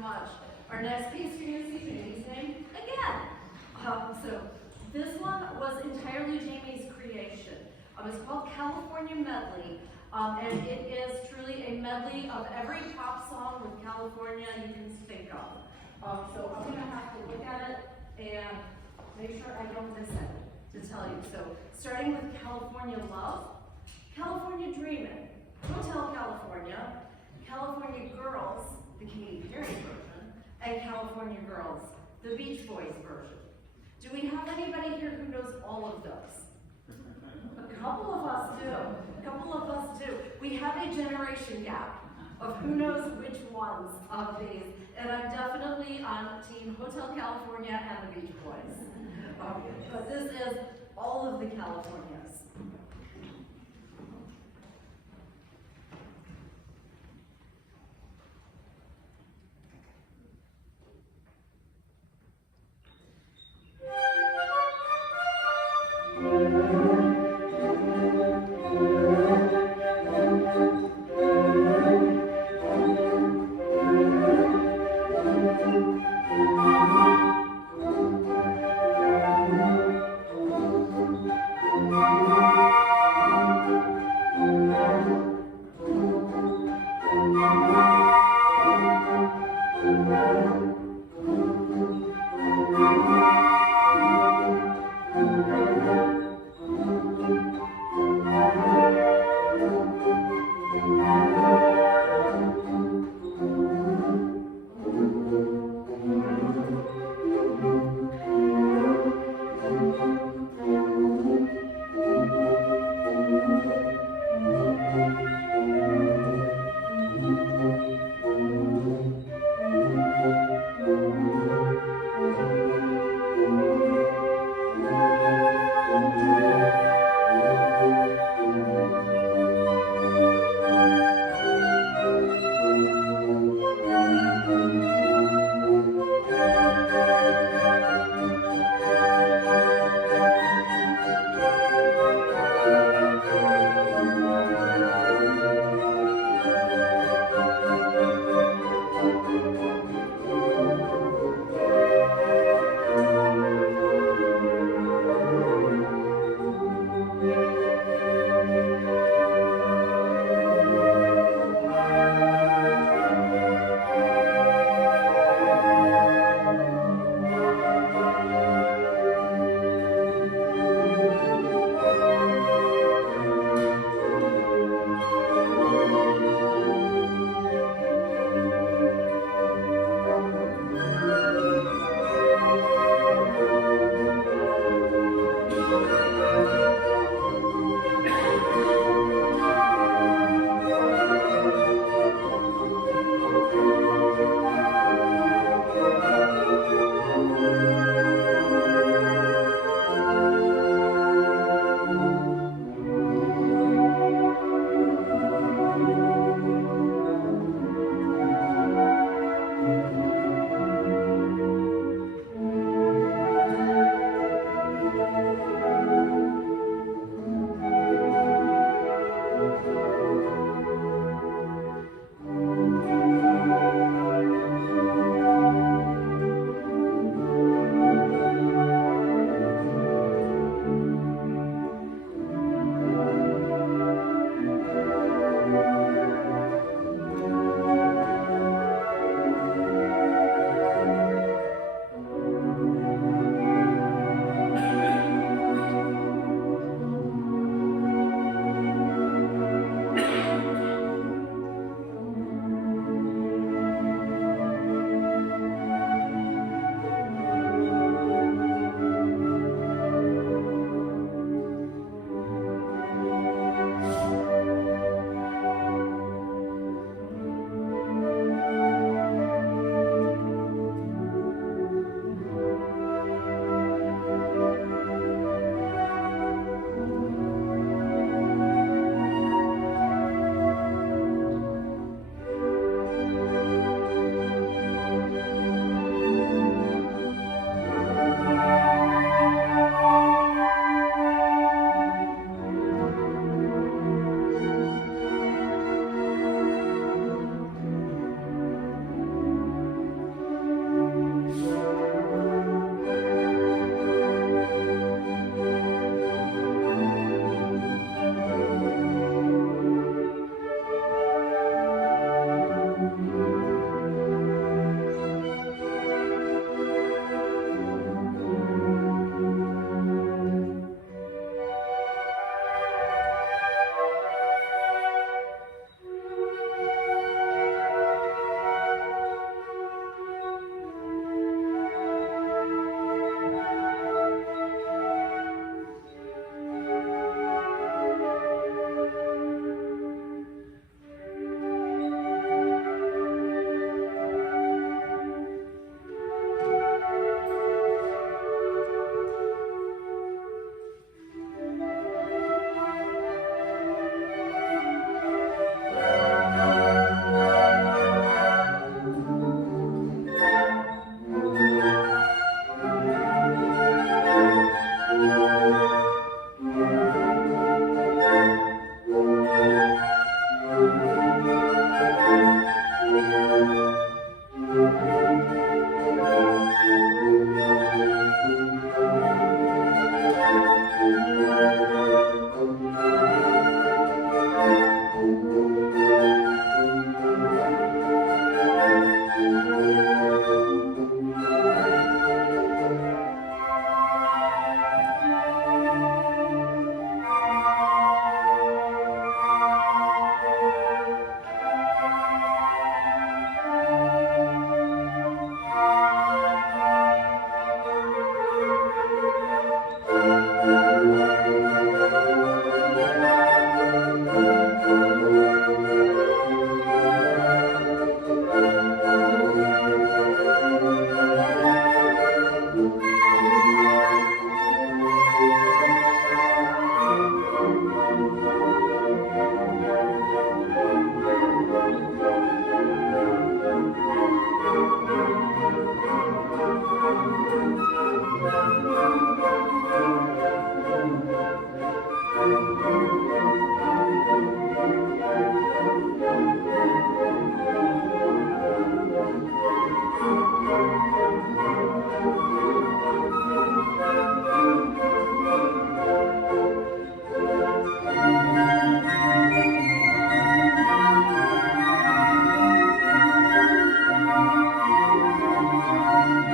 much. Our next piece you're going to see Jamie's name again. So this one was entirely Jamie's creation. It's called California Medley, and it is truly a medley of every pop song with California you can think of. So I'm going to have to look at it and make sure I don't miss it to tell you. So starting with California Love, California Dreamin', Hotel California, California Girls, the Katy Perry version, and California Girls, the Beach Boys version. Do we have anybody here who knows all of those? A couple of us do. A couple of us do. We have a generation gap of who knows which ones of these, and I'm definitely on Team Hotel California and the Beach Boys. But this is all of the Californias.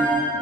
Thank